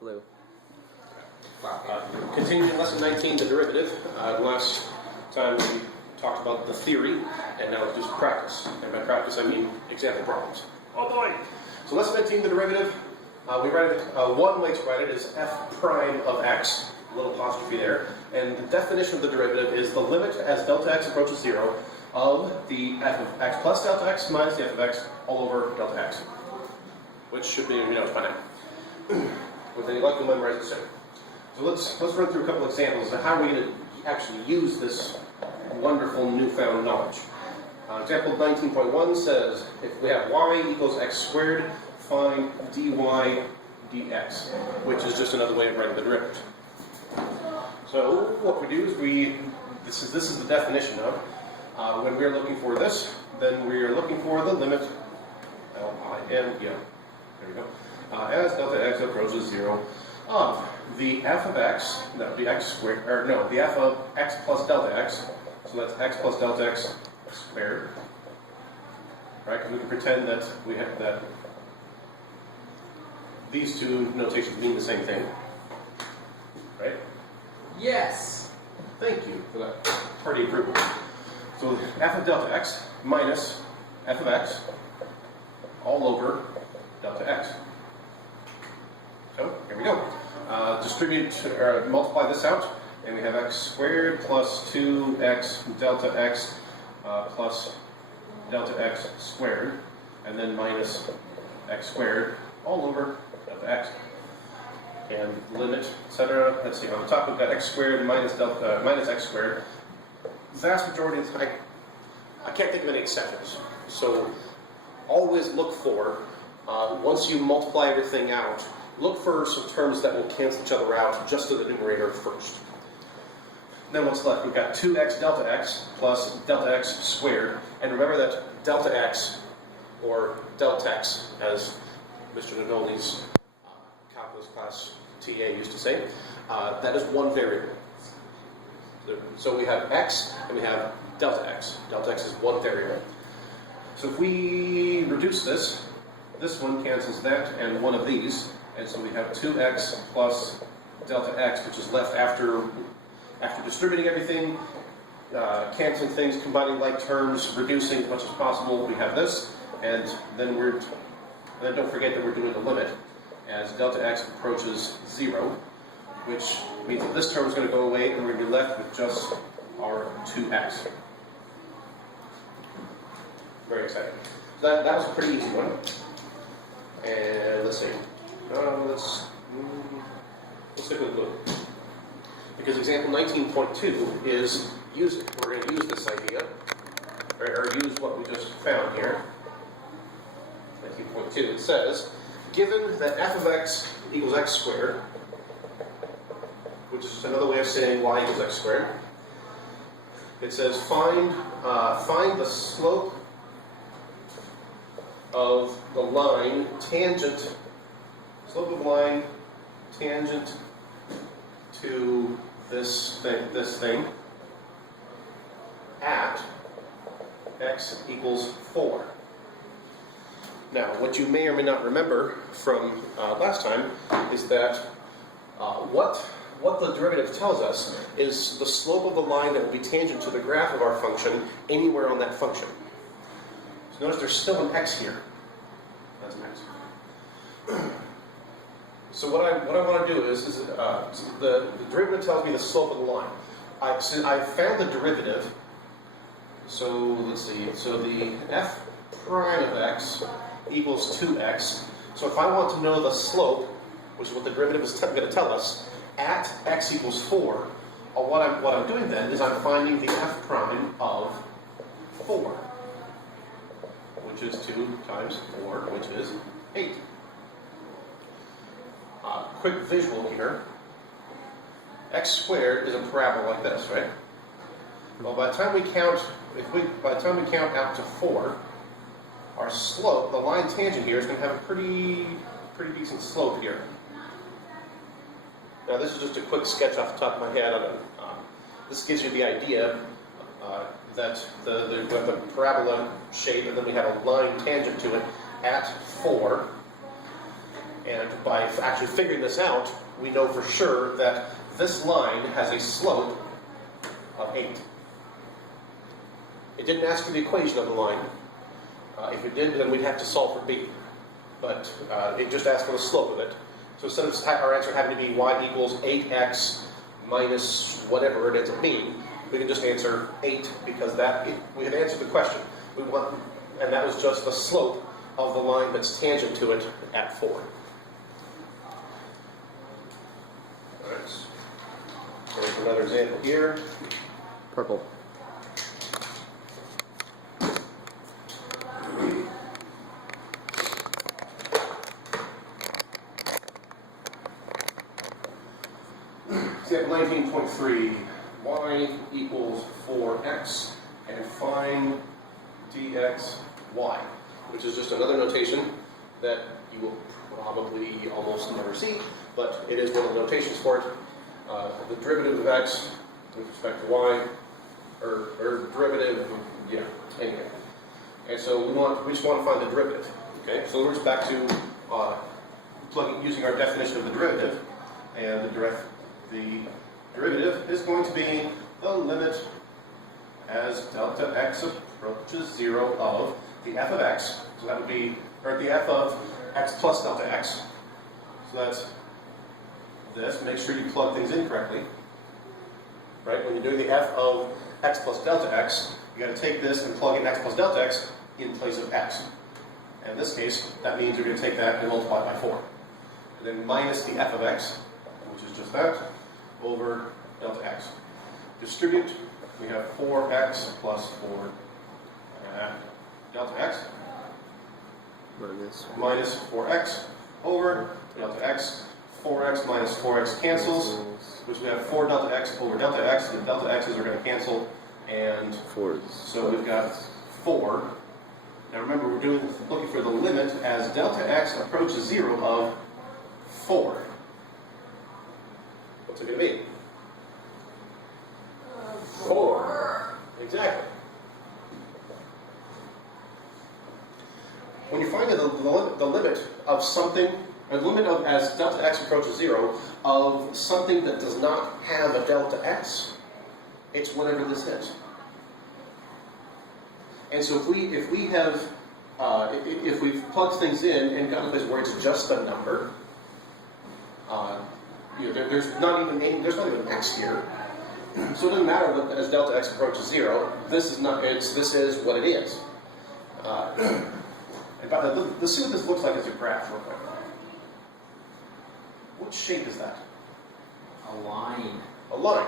Blue. Continuing lesson 19, the derivative. Last time we talked about the theory, and now it's just practice. And by practice, I mean example problems. Oh boy! So lesson 19, the derivative. We write it, one way to write it is f prime of x, a little apostrophe there. And the definition of the derivative is the limit as delta x approaches 0 of the f of x plus delta x minus the f of x all over delta x. Which should be, by now. With any luck, you'll memorize it soon. So let's run through a couple examples of how we're going to actually use this wonderful newfound knowledge. Example 19.1 says, if we have y equals x squared, find dy dx, which is just another way of writing the derivative. So what we do is this is the definition of, when we're looking for this, then we're looking for the limit, there we go, as delta x approaches 0 of the f of x, the x squared, the f of x plus delta x, so that's x plus delta x squared, right? Because we can pretend that we have that these two notations mean the same thing, right? Yes. Thank you for that hearty approval. So f of delta x minus f of x all over delta x. So here we go. Multiply this out, and we have x squared plus 2x delta x plus delta x squared, and then minus x squared all over delta x. And limit, etc. Let's see, on the top we've got x squared minus x squared. The vast majority of the time, I can't think of any exceptions. So always look for, once you multiply everything out, look for some terms that will cancel each other out just to the numerator first. Then what's left? We've got 2x delta x plus delta x squared. And remember that delta x, or deltex, as Mr. Nagolny's calculus class TA used to say, that is one variable. So we have x and we have delta x. Delta x is one variable. So if we reduce this one cancels that and one of these. And so we have 2x plus delta x, which is left after distributing everything, canceling things, combining like terms, reducing as much as possible. We have this, and then don't forget that we're doing the limit as delta x approaches 0, which means that this term is going to go away, and we're going to be left with just our 2x. Very exciting. So that was a pretty easy one. And let's see. Let's stick with blue. Because example 19.2 is we're going to use this idea, or use what we just found here. 19.2, it says, given that f of x equals x squared, which is just another way of saying y equals x squared, it says find the slope of the line tangent to this thing at x equals 4. Now, what you may or may not remember from last time is that what the derivative tells us is the slope of the line that will be tangent to the graph of our function anywhere on that function. So notice there's still an x here. That's an x. So what I want to do is the derivative tells me the slope of the line. I found the derivative. So let's see. So the f prime of x equals 2x. So if I want to know the slope, which is what the derivative is going to tell us, at x equals 4, what I'm doing then is I'm finding the f prime of 4, which is 2 times 4, which is 8. Quick visual here. X squared is a parabola like this, right? Well, by the time we count out to 4, our slope, the line tangent here, is going to have a pretty decent slope here. Now, this is just a quick sketch off the top of my head. This gives you the idea that we have the parabola shape, and then we have a line tangent to it at 4. And by actually figuring this out, we know for sure that this line has a slope of 8. It didn't ask for the equation of the line. If it did, then we'd have to solve for b. But it just asked for the slope of it. So instead of our answer having to be y equals 8x minus whatever it ends up being, we can just answer 8 because we have answered the question. And that was just the slope of the line that's tangent to it at 4. All right. There's another example here. Purple. Example 19.3, y equals 4x, and find dx y, which is just another notation that you will probably almost never see, but it is one of the notations for it. The derivative of x with respect to y, or derivative, yeah, anyway. And so we just want to find the derivative. Okay, so we're just back to using our definition of the derivative, and the derivative is going to be the limit as delta x approaches 0 of the f of x, so that would be, or the f of x plus delta x. So that's this. Make sure you plug things in correctly. Right? When you're doing the f of x plus delta x, you got to take this and plug in x plus delta x in place of x. And in this case, that means you're going to take that and multiply it by 4. And then minus the f of x, which is just that, over delta x. Distribute, we have 4x plus 4 delta x minus 4x over delta x. 4x minus 4x cancels, which we have 4 delta x over delta x. The delta x's are going to cancel, and 4s. So we've got 4. Now remember, we're looking for the limit as delta x approaches 0 of 4. What's it going to be? 4. Exactly. When you're finding the limit of something, or the limit of as delta x approaches 0 of something that does not have a delta x, it's whatever this is. And so if we've plugged things in and gotten a place where it's just a number, there's not even x here, so it doesn't matter what as delta x approaches 0. This is what it is. Let's see what this looks like as a graph real quick. What shape is that? A line. A line.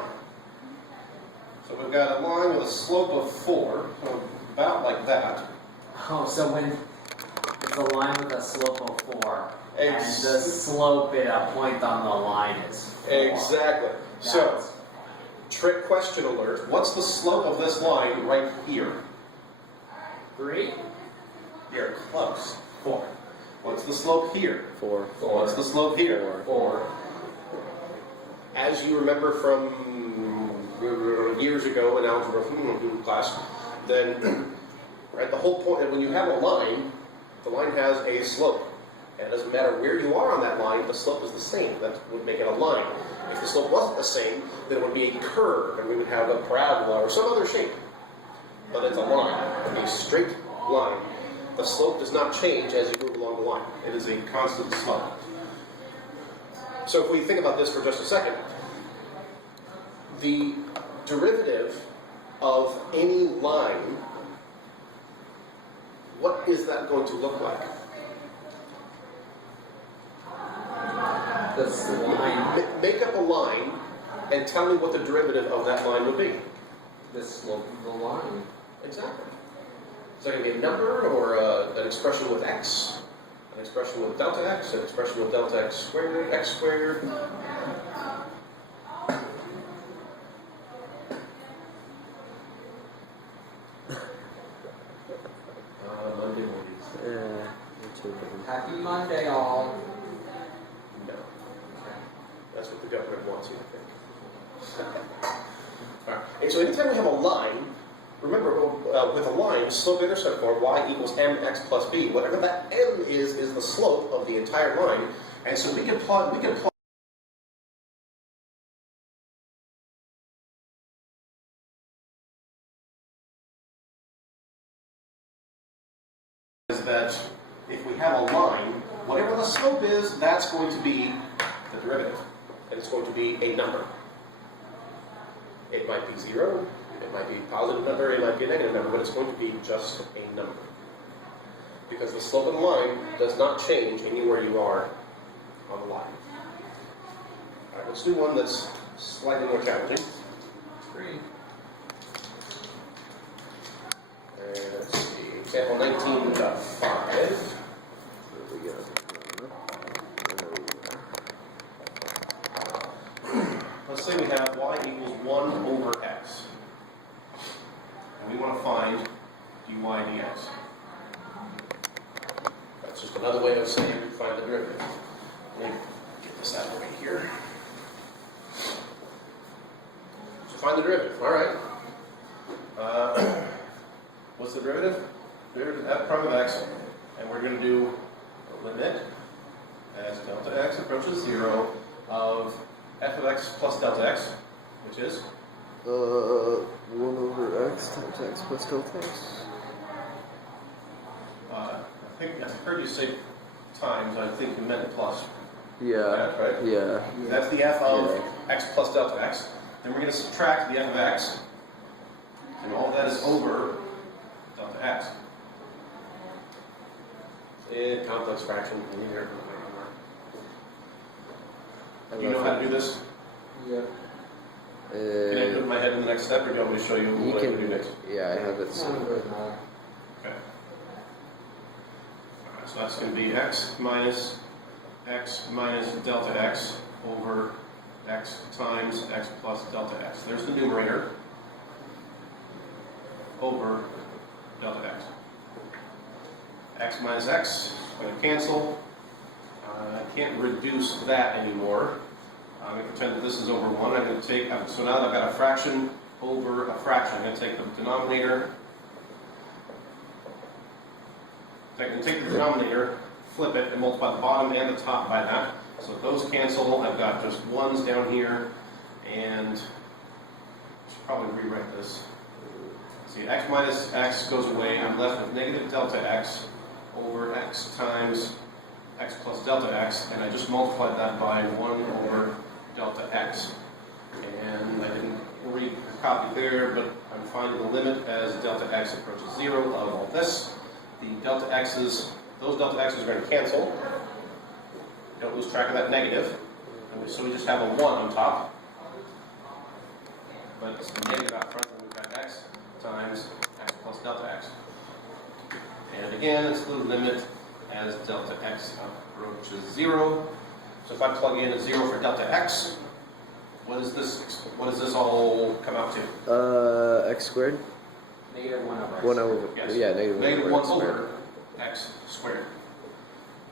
So we've got a line with a slope of 4, so about like that. Oh, so when it's a line with a slope of 4, and the slope at a point on the line is 4. Exactly. So, trick question alert. What's the slope of this line right here? 3? You're close. 4. What's the slope here? 4. What's the slope here? 4. As you remember from years ago in algebra class, then right, the whole point, when you have a line, the line has a slope. And it doesn't matter where you are on that line, the slope is the same. That would make it a line. If the slope wasn't the same, then it would be a curve, and we would have a parabola or some other shape. But it's a line, a straight line. The slope does not change as you move along the line. It is a constant slope. So if we think about this for just a second, the derivative of any line, what is that going to look like? This line. Make up a line and tell me what the derivative of that line would be. The slope of the line. Exactly. Is that going to be a number or an expression with x? An expression with delta x? An expression with delta x squared? X squared? Monday mornings. Happy Monday, all. No. That's what the government wants you to think. All right. And so anytime we have a line, remember, with a line, slope-intercept form, y equals mx plus b. Whatever that m is the slope of the entire line. And so we can plug that if we have a line, whatever the slope is, that's going to be the derivative. And it's going to be a number. It might be 0, it might be a positive number, it might be a negative number, but it's going to be just a number. Because the slope of the line does not change anywhere you are on the line. All right, let's do one that's slightly more challenging. Let's see, example 19.5. Let's say we have y equals 1 over x. And we want to find dy dx. That's just another way of saying find the derivative. Let me get this out of the way here. So find the derivative, all right. What's the derivative? Derivative of f prime of x, and we're going to do a limit as delta x approaches 0 of f of x plus delta x, which is? 1 over x times x plus delta x. I think I heard you say times. I think you meant plus. Yeah. That's right? Yeah. That's the f of x plus delta x. Then we're going to subtract the f of x, and all that is over delta x. In complex fraction, linear. Do you know how to do this? Yeah. Can I do it in my head in the next step, or do you want me to show you what I can do next? Yeah, I have it. Okay. Alright, so that's going to be x minus delta x over x times x plus delta x. There's the numerator over delta x. X minus x is going to cancel. I can't reduce that anymore. I'm going to pretend that this is over 1. I'm going to take, so now that I've got a fraction over a fraction, I'm going to take the denominator. I'm going to take the denominator, flip it, and multiply the bottom and the top by that. So those cancel. I've got just 1's down here, and I should probably rewrite this. See, x minus x goes away. I'm left with negative delta x over x times x plus delta x, and I just multiplied that by 1 over delta x. And I didn't read the copy there, but I'm finding the limit as delta x approaches 0 of all this. The delta x's, those delta x's are going to cancel. Don't lose track of that negative. And so we just have a 1 on top. But it's a negative out front, and we've got x times x plus delta x. And again, it's the limit as delta x approaches 0. So if I plug in a 0 for delta x, what does this all come out to? X squared? Negative 1 over x. 1 over, Yes. yeah, negative 1 Negative over 1 x squared. over x squared.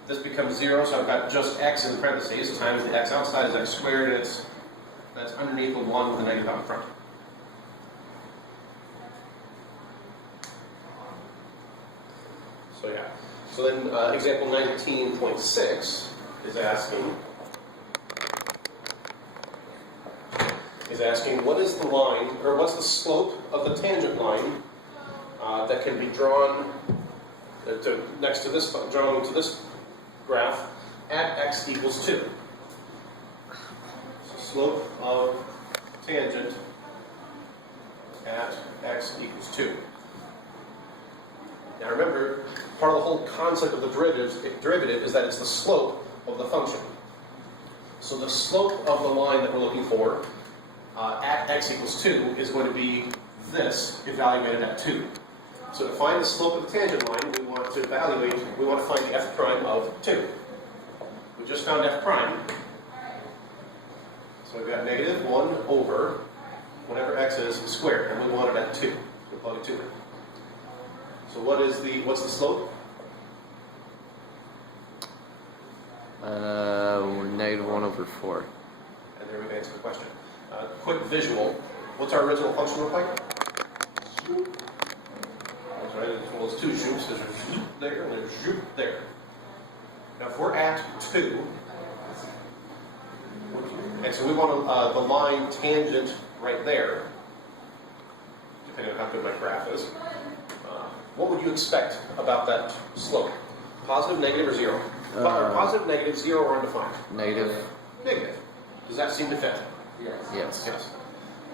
This becomes 0, so I've got just x in parentheses times the x outside is x squared, and that's underneath the 1 with a negative out front. So yeah. So then example 19.6 is asking what is the line, or what's the slope of the tangent line that can be drawn next to this, drawn to this graph at x equals 2. So slope of tangent at x equals 2. Now remember, part of the whole concept of the derivative is that it's the slope of the function. So the slope of the line that we're looking for at x equals 2 is going to be this, evaluated at 2. So to find the slope of the tangent line, we want to find the f prime of 2. We just found f prime. So we've got negative 1 over whatever x is squared, and we want it at 2. So we plug a 2 in. So what's the slope? Negative 1 over 4. And there we've answered the question. Quick visual. What's our original function look like? That's right. Well, it's 2 shoots. There's a shoot there, and there's a shoot there. Now, if we're at 2, And so we want the line tangent right there, depending on how good my graph is. What would you expect about that slope? Positive, negative, or zero? Positive, negative, zero, or undefined? Negative. Negative. Does that seem to fit? Yes. Yes. Yes.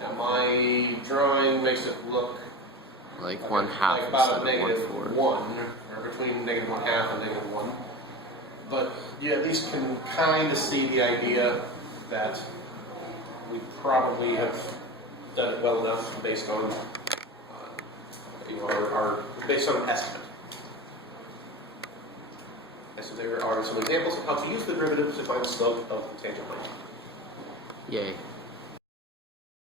Now my drawing makes it look Like like 1/2 like about a instead of negative 1/4. 1, or between negative 1/2 and negative 1. But you at least can kind of see the idea that we probably have done it well enough based on our based on an estimate. And so there are some examples of how to use the derivative to find the slope of the tangent line. Yay.